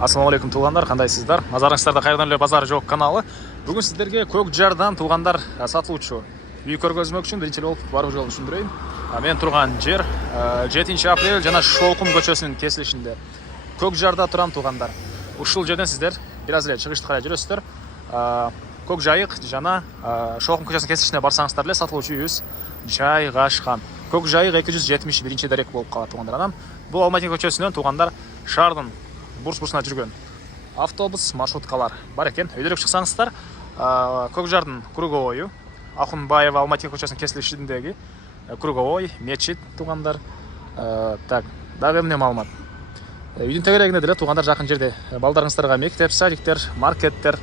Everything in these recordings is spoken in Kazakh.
Ассалаумағалейкум туғандар, қандайсыздар? Назарыңыздарда қайырдан эле базар жоқ каналы. Бүгін сіздерге Көкжардан туғандар сатылуучу үй көргөзмөк үчүн биринчи болуп баруу жолун түшүндүрөйүн. Мен турган жер 7 апрель жана Шолкум көчөсүнүн кесилишинде. Көкжарда турам туғандар. Ушул жерден сиздер бир аз эле чыгышты карай жүрөсүздөр. Көкжайык жана Шолкум көчөсүнүн кесилишине барсаңыздар эле сатылуучу үйүбүз жайгашкан. Көкжайык 271 дарек болуп калат туғандар. Анан бул Алматы көчөсүнөн туғандар шаардын бурс-бурсуна жүргөн автобус, маршруткалар бар экен. Өйдөрүп чыксаңыздар, Көкжардын круговою, Ахунбаева Алматы көчөсүнүн кесилишиндеги круговой, мечит туғандар. Так, дагы эмне маалымат. Үйдүн тегерегинде деле туғандар жакын жерде балдарыңыздарга мектеп, садиктер, маркеттер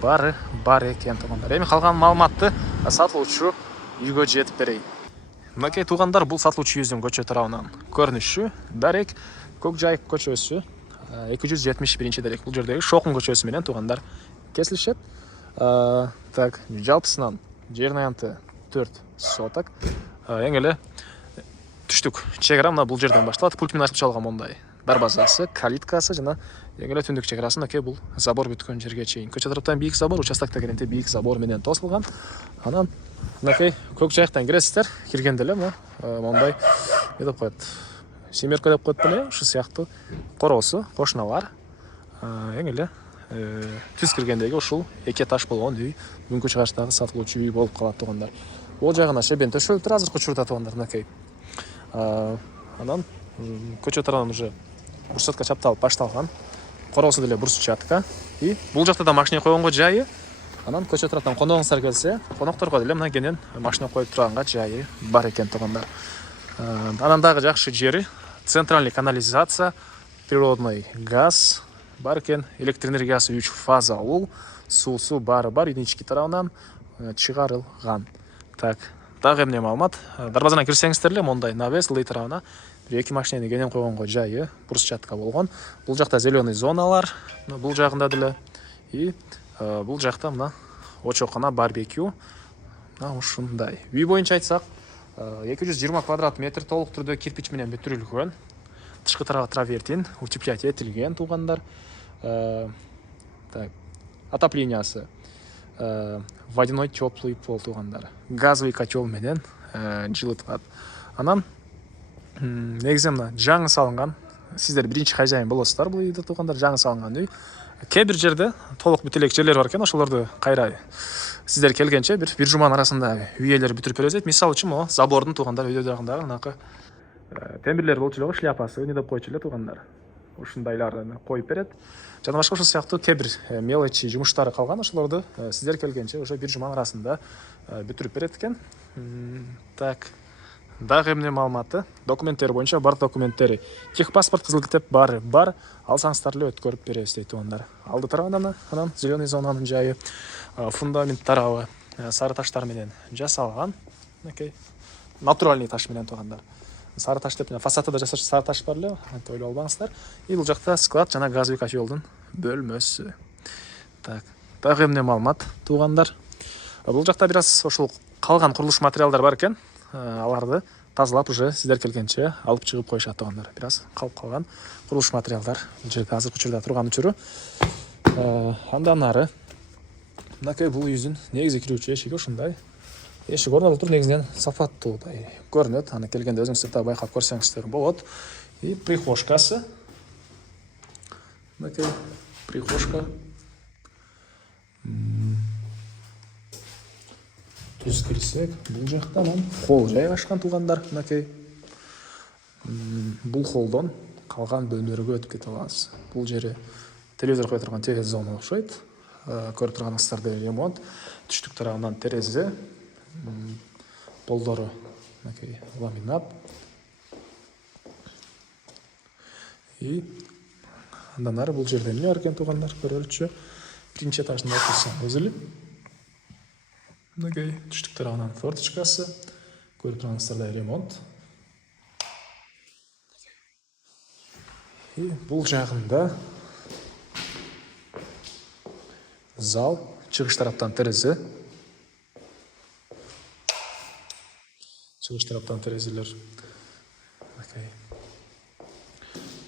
бар экен туғандар. Эми калган маалыматты сатылуучу үйгө жетип берейин. Мынакей туғандар, бул сатылуучу үйүбүздүн көчө тарабынан көрүнүшү. Дарек Көкжайык көчөсү 271 дарек. Бул жердеги Шолкум көчөсү менен туғандар кесилишет. Так, жалпысынан жердин аянты 4 соток. Эң эле түштүк чегара мына бул жерден башталат. Пульт менен ачып чалган мондай дарбазасы, калиткасы жана эң эле түндүк чегарасы мынакей бул забор бүткөн жерге чейин. Көчө тараптан бийик забор, участокто киргенде бийик забор менен тосулган. Анан мынакей Көкжайыктан киресиздер. Киргенде эле мондай не деп коет? Семерка деп коет беле, ушу сыяктуу короосу, кошуналар. Эң эле түз киргендеги ушул эки этаж болгон үй бүгүнкү чыгыштагы сатылуучу үй болуп калат туғандар. Ол жагына шебен төшөлүп тур азыркы учурда туғандар мынакей. Анан көчө тарабынан уже бурсатка чапталып башталган. Короосу деле бурсчатка. И бул жакта да машина койгонго жайы. Анан көчө тараптан коногуңуздар келсе, конокторго деле мына кенен машина коюп турганга жайы бар экен туғандар. Анан дагы жакшы жери центральный канализация, природный газ бар экен, электр энергиясы 3 фазалуу, суусу бар, үйдүн ички тарабынан чыгарылган. Так, дагы эмне маалымат? Дарбазадан кирсеңиздер эле мондай навес ылдый тарабына бир эки машинени кенен койгонго жайы, бурсчатка болгон. Бул жакта зеленый зоналар, бул жагында деле. И бул жакта мына очокона, барбекю. Мына ушундай. Үй боюнча айтсак, 220 квадрат метр толук түрдө кирпич менен бүтүрүлгөн. Тышкы тарабы травертин, утеплять этилген туғандар. Так, отоплениясы, водяной теплый пол туғандар. Газовый котел менен жылытылат. Анан негизи мына жаңы салынган, сиздер биринчи хозяин болосуздар бул үйдө туғандар, жаңы салынган үй. Кээ бир жерде толук бүтө элек жерлер бар экен, ошолорду кайра сиздер келгенче бир жуманын арасында үй ээлери бүтүрүп берет. Мисалы үчүн могу забордун туғандар үйдө жагындагы мынакы темирлер болчу эле, шляпасы не деп койчу эле туғандар. Ушундайларды коюп берет. Жана башка ошол сыяктуу кээ бир мелочи жумуштары калган, ошолорду сиздер келгенче уже бир жуманын арасында бүтүрүп берет экен. Так, дагы эмне маалыматы? Документтер боюнча бар документтери. Техпаспорт, кызыл китеп бар. Алсаңыздар эле өткөрүп беребиз дейт туғандар. Алды тарабынан анан зеленый зонанын жайы, фундамент тарабы сары таштар менен жасалган. Мынакей натуральный таш менен туғандар. Сары таш деп фасадта да жасашы сары таш бар эле, ойлоп албаңыздар. И бул жакта склад жана газовый котелдун бөлмөсү. Так, дагы эмне маалымат туғандар? Бул жакта бир аз ошол калган курулуш материалдар бар экен. Аларды тазалап уже сиздер келгенче алып чыгып коюшат туғандар. Бир аз калып калган курулуш материалдар бул жерде азыркы учурда турган учуру. Андан ары мынакей бул үйүздүн негизи кирүүчү эшиги ушундай. Эшик орнотуп тур, негизинен сапаттуудай көрүнөт. Аны келгенде өзүңүздөр да байкап көрсөңүздөр болот. И прихожкасы. Мынакей прихожка. Түз кирсек, бул жактан холл жайгашкан туғандар. Мынакей бул холлдон калган бөлмөлөргө өтүп кете алабыз. Бул жери телевизор кое турган TV зона окшойт. Көрүп турганыңыздардай ремонт. Түштүк тарабынан терезе. Полдору мынакей ламинат. И андан ары бул жерде эмне бар экен туғандар, көрөлүчү. Биринчи этаждын ортосу эле. Мынакей түштүк тарабынан форточкасы. Көрүп турганыңыздардай ремонт. И бул жагында зал, чыгыш тараптан терезе. Чыгыш тараптан терезелер.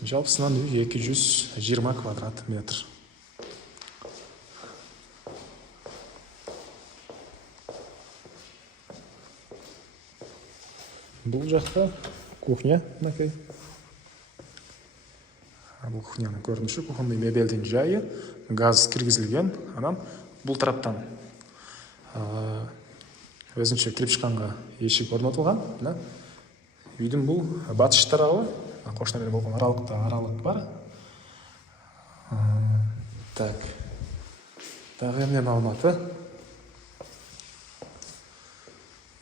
жалпысынан үй 220 квадрат метр. Бұл жақта кухня, мінекей. Бұл кухняның көрініші, кухонный мебельдің жайы, газ кіргізілген. Анан бұл тараптан өзінше кіріп шыққанға ешік орнатылған. Үйдің бұл батыш тарауы, қошына бере болған аралық бар. Так, тағы емне маалыматы.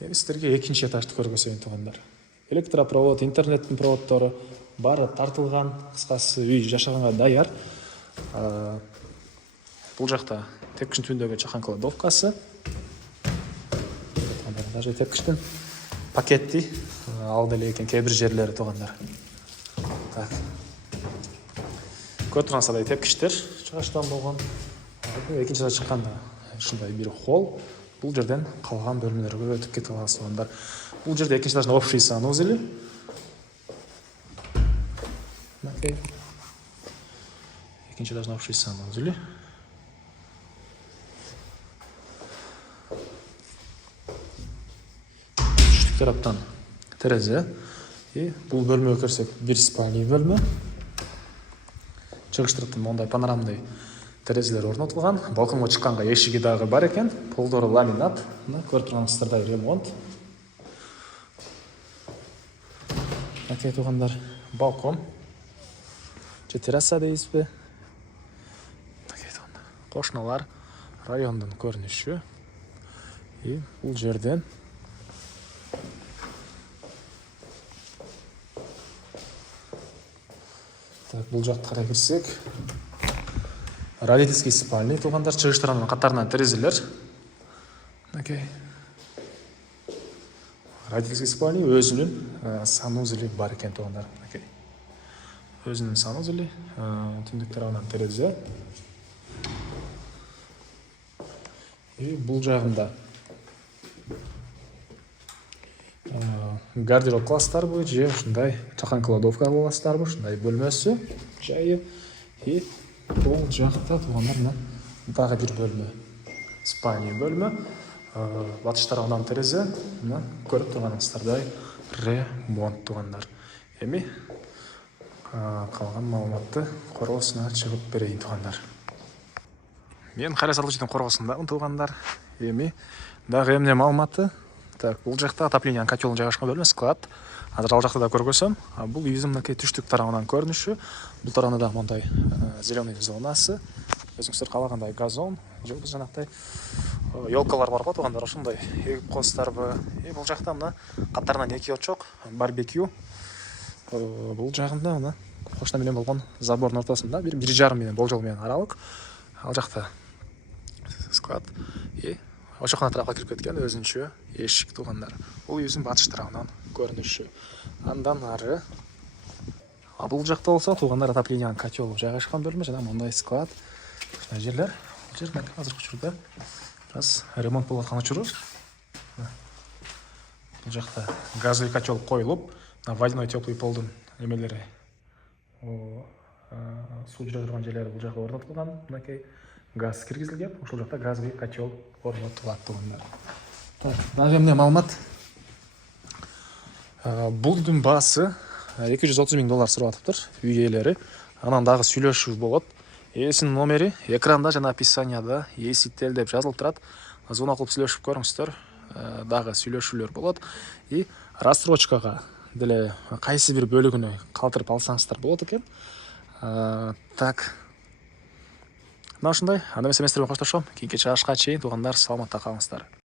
Сіздерге екінші этажды көргізейін туғандар. Электропровод, интернеттің проводтары бары тартылған, қысқасы үй жашағанға даяр. Бұл жақта тепкіштің түбіндегі чақан кладовкасы. Даже тепкіштің пакетті алдылы екен кейбір жерлері туғандар. Так. Көріп тұрғансадай тепкіштер шығаштан болған. Екінші этажға шыққанда шындай бір холл. Бұл жерден қалған бөлмелерге өтіп кете аласыз туғандар. Бұл жерде екінші этажда общий санузел. Екінші этажда общий санузел. Үштік тараптан терезе. Бұл бөлмеге кірсек бір спальный бөлме. Шығыш тараптан ондай панорамный терезелер орнатылған. Балконға шыққанға ешігі дағы бар екен. Полдоры ламинат. Көріп тұрғаныңыздардай ремонт. Әке туғандар балкон. Терраса дейіз бе? Қошналар райондың көрініші. Бұл жерден бұл жақты қарай кірсек. Родительский спальный туғандар, шығыштарының қатарынан терезелер. Родительский спальный өзінің санузелі бар екен туғандар. Өзінің санузелі, түндік тарауынан терезе. Бұл жағында гардероб класстар бұл, же шындай чақан кладовка класстар бұл, шындай бөлмесі жайы. Бұл жақта туғандар тағы бір бөлме, спальный бөлме, батыш тарауынан терезе, көріп тұрғаныңыздардай ремонт туғандар. Қалған маалыматты қорғасына шығып берейін туғандар. Мен қарай сатылышының қорғасындамын туғандар. Дағы емне маалыматы. Бұл жақта отоплениянын котелын жайғашқан бөлме, склад. Азыр ал жақта да көргөсөм. Бұл үйдің түштік тарауынан көрініші. Бұл тарауында да мондай зеленый зонасы. Өзіңіздер қалағандай газон, жоқ біз жанақтай елкалар бар ғой туғандар, ошондай егіп қостар бы. Бұл жақта мына қатарынан екі очок, барбекю. Бұл жағында қошына менен болған забордың ортасында 1,5 менен болжолмен аралық. Ал жақта склад. Ошоқына тарапқа кіріп кеткен өзінше ешік туғандар. Бұл үйдің батыш тарауынан көрініші. Андан ары. Бұл жақта болса туғандар отоплениянын котелы жайғашқан бөлме, жана мындай склад. Жерлер. Жер азыр учурда biraz ремонт болуп аткан учуру. Бұл жақта газовый котел қойылып, водяной теплый полдың немелері, су жүре тұрған жерлері бұл жаққа орнатылған. Мынакей газ кіргізілген, ошол жақта газовый котел орнатылат туғандар. Дағы эмне маалымат. Бұл үйдің басы $230 000 сурап атыптыр үй ээлери. Анан дагы сүйлөшүү болот. Эсинин номери экранда жана описанияда эсител деп жазылып турат. Звонок кылып сүйлөшүп көрүңүздөр. Дагы сүйлөшүүлөр болот. Рассрочкага деле кайсы бир бөлүгүнө калтырып алсаңыздар болот экен. Так. Мына ушундай. Анда эмесе мен сиздер менен коштошом. Кийинки чыгышка чейин туугандар, саламатта калыңыздар.